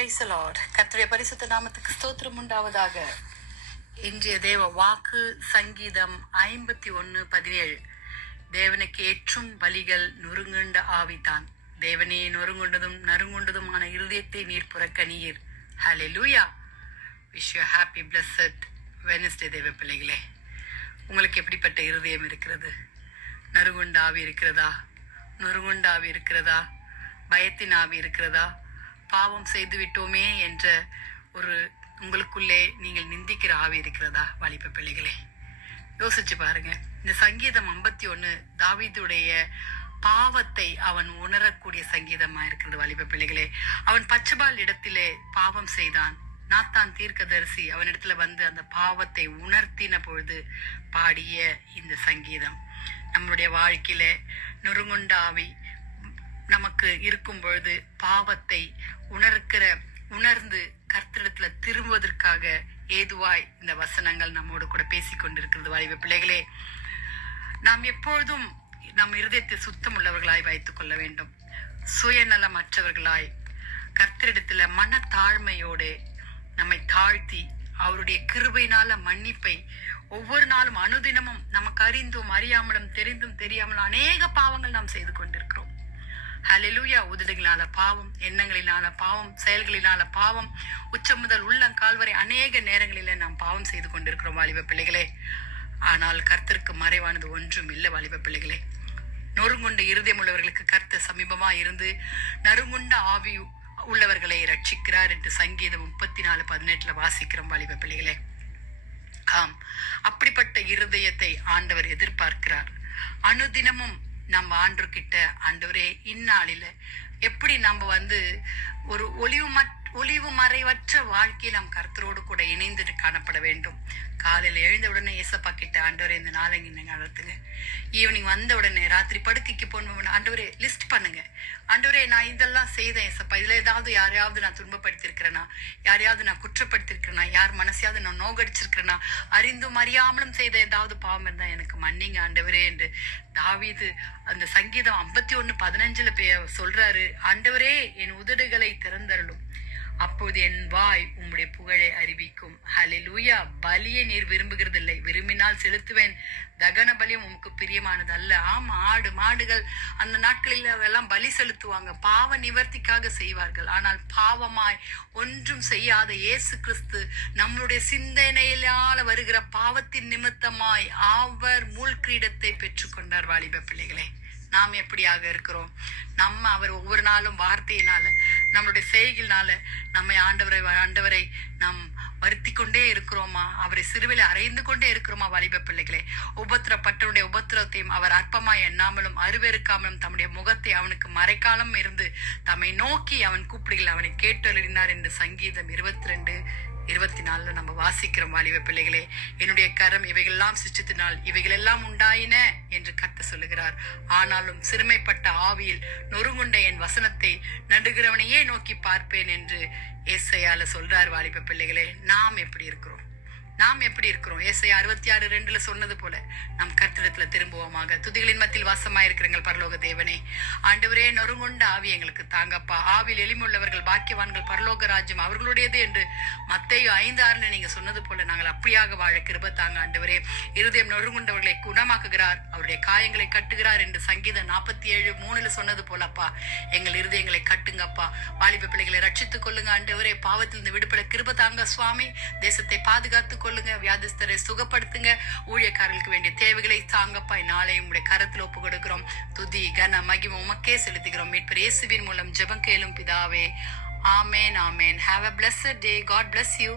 Praise the Lord. கர்த்தருடைய பரிசுத்த நாமத்துக்கு ஸ்தோத்திரம் உண்டாவதாக. இன்றைய தேவ வாக்கு சங்கீதம் 51:17. தேவனுக்கு ஏற்றும் பலிகள் நொறுங்குண்ட ஆவிதான். தேவனே நொறுங்குண்டதும் நறுங்குண்டதுமான இருதயத்தை நீர் புறக்கணீர். Hallelujah. Wish you happy blessed Wednesday தேவ பிள்ளைகளே. உங்களுக்கு எப்படிப்பட்ட இருதயம் இருக்கிறது? நறுங்குண்ட ஆவி இருக்கிறதா? நொறுங்குண்ட ஆவி இருக்கிறதா? பயத்தின் ஆவி இருக்கிறதா? பாவம் செய்து விட்டோமே என்ற ஒரு உங்களுக்குள்ளே நீங்கள் நிந்திக்கிற ஆவி இருக்கிறதா? வாலிப பிள்ளைகளே, யோசிச்சு பாருங்க. இந்த சங்கீதம் 51 தாவீதுடைய பாவத்தை அவன் உணரக்கூடிய சங்கீதமா இருக்கிறது. வாலிப பிள்ளைகளே, அவன் பச்சபால் இடத்திலே பாவம் செய்தான். நாத்தான் தீர்க்கதரிசி அவனிடத்துல வந்து அந்த பாவத்தை உணர்த்தின பொழுது பாடிய இந்த சங்கீதம். நம்மளுடைய வாழ்க்கையில நொறுங்குண்ட ஆவி நமக்கு இருக்கும் பொழுது பாவத்தை உணர்ந்து கர்த்தரிடத்துல திரும்புவதற்காக ஏதுவாய் இந்த வசனங்கள் நம்மோடு கூட பேசிக்கொண்டிருக்கிறது. வாலிப பிள்ளைகளே, நாம் எப்பொழுதும் நம் இருதயத்தை சுத்தம் உள்ளவர்களாய் வைத்துக் கொள்ள வேண்டும். சுயநலமற்றவர்களாய் கர்த்தரிடத்துல மன தாழ்மையோடு நம்மை தாழ்த்தி அவருடைய கிருபையினால மன்னிப்பை ஒவ்வொரு நாளும் அனுதினமும் நமக்கு அறிந்தும் அறியாமலும் தெரிந்தும் தெரியாமலும் அநேக பாவங்கள் நாம் செய்து கொண்டிருக்கிறோம். ஹல்லேலூயா. உதடுகளினால பாவம், எண்ணங்களினால பாவம், செயல்களினால பாவம், உச்சம் முதல் உள்ளங்கால் வரை அநேக நேரங்களில நாம் பாவம் செய்து கொண்டிருக்கிறோம் வாலிப பிள்ளைகளே. ஆனால் கர்த்தருக்கு மறைவானது ஒன்றும் இல்லை வாலிப பிள்ளைகளே. நொறுங்குண்ட இருதயம் உள்ளவர்களுக்கு கர்த்தர் சமீபமா இருந்து நறுங்குண்ட ஆவி உள்ளவர்களை ரட்சிக்கிறார் என்று சங்கீதம் 34:18 வாசிக்கிறோம் வாலிப பிள்ளைகளே. ஆம், அப்படிப்பட்ட இருதயத்தை ஆண்டவர் எதிர்பார்க்கிறார். அனுதினமும் நம்ம ஆண்டவர்கிட்ட, ஆண்டவரே இந்நாளில எப்படி நம்ம ஒரு ஒளிவு மறைவற்ற வாழ்க்கையை நம் கர்த்தரோடு கூட இணைந்து காணப்பட வேண்டும். காலையில எழுந்த உடனே ஏசப்பா கிட்ட, ஆண்டவரே இந்த நாளை நீங்க நடத்துங்க. ஈவினிங் வந்த உடனே ராத்திரி படுக்கைக்கு போன ஆண்டவரே லிஸ்ட் பண்ணுங்க. ஆண்டவரே நான் இதெல்லாம் செய்தேன் ஏசப்பா, இதுல யாரையாவது நான் துன்பப்படுத்திருக்கிறேனா, யாரையாவது நான் குற்றப்படுத்திருக்கிறேனா, யார் மனசையாவது நான் நோகடிச்சிருக்கிறேனா, அறிந்தும் அறியாமலும் செய்த ஏதாவது பாவம் இருந்தா எனக்கு மன்னிங்க ஆண்டவரே என்று தாவீது அந்த சங்கீதம் 51:15 சொல்றாரு. ஆண்டவரே என் உதடுகளை திறந்தருளும், அப்போது என் வாய் உம்முடைய புகழை அறிவிக்கும். ஹல்லேலூயா. பலியை நீர் விரும்புகிறதில்லை, விரும்பினால் செலுத்துவேன். தகன பலியும் உமக்கு பிரியமானது அல்ல. ஆமா, ஆடு மாடுகள் அந்த நாட்களில் எல்லாம் பலி செலுத்துவாங்க, பாவ நிவர்த்திக்காக செய்வார்கள். ஆனால் பாவமாய் ஒன்றும் செய்யாத இயேசு கிறிஸ்து நம்மளுடைய சிந்தனையிலால வருகிற பாவத்தின் நிமித்தமாய் அவர் மூழ்கிரீடத்தை பெற்றுக்கொண்டார். வாலிப பிள்ளைகளே, நாம் எப்படியாக இருக்கிறோம்? அவர் ஒவ்வொரு நாளும் வார்த்தையினால நம்மளுடைய செய்கையினால நம்மை ஆண்டவரை நாம் வருத்தி கொண்டே இருக்கிறோமா? அவரை சிறுவில அறைந்து கொண்டே இருக்கிறோமா? வாலிப பிள்ளைகளே, உபத்திரப்பட்டவனுடைய உபத்திரத்தையும் அவர் அற்பமாய் எண்ணாமலும் அருவெறுக்காமலும் தம்முடைய முகத்தை அவனுக்கு மறைக்காலம் இருந்து தம்மை நோக்கி அவன் கூப்பிடுகள் அவனை கேட்டொழினார் என்று சங்கீதம் 22:24 நம்ம வாசிக்கிறோம். வாலிப பிள்ளைகளே, என்னுடைய கரம் இவைகளெல்லாம் சிருஷ்டித்தினால் இவைகளெல்லாம் உண்டாயின என்று கர்த்தர் சொல்லுகிறார். ஆனாலும் சிறுமைப்பட்ட ஆவியில் நொறுங்குண்ட என் வசனத்தை நடுகிறவனையே நோக்கி பார்ப்பேன் என்று ஏசாயால சொல்றார். வாலிப பிள்ளைகளே, நாம் எப்படி இருக்கிறோம்? ஏசாயா 66:2 சொன்னது போல நம் கர்த்தரிடத்துல திரும்புவோமாக. துதிகளின் மத்தியில் வாசமா இருக்கிறங்கள் பரலோக தேவனே. ஆண்டவரே, நொறுங்குண்ட ஆவி எங்களுக்கு தாங்கப்பா. ஆவில் எளிமுள்ளவர்கள் பாக்கியவான்கள், பரலோக ராஜ்யம் அவர்களுடையது என்று மத்தேயு 5:6 நீங்க சொன்னது போல நாங்கள் அப்படியாக வாழ கிருபை தாங்க ஆண்டவரே. இருதயம் நொறுங்குண்டவர்களை குணமாக்குகிறார், அவருடைய காயங்களை கட்டுகிறார் என்று சங்கீதம் 47:3 சொன்னது போலப்பா, எங்கள் இருதயங்களை கட்டுங்கப்பா. வாலிப பிள்ளைகளை ரட்சித்துக் கொள்ளுங்க ஆண்டவரே. பாவத்திலிருந்து விடுபட கிருபை தாங்க சுவாமி. தேசத்தை பாதுகாத்துக் கொள்ளுங்க, வியாதிஸ்தரை சுகப்படுத்துங்க, ஊழியக்காரர்களுக்கு வேண்டிய தேவைகளை தாங்கப்பா. நாளை உங்களுடைய கரத்தில் ஒப்பு கொடுக்கிறோம். துதி கன மகிமை உமக்கே செலுத்துகிறோம். மீட்பர் இயேசுவின் மூலம் ஜெபம் கேளும் பிதாவே. ஆமேன், ஆமேன். Have a blessed day. God bless you.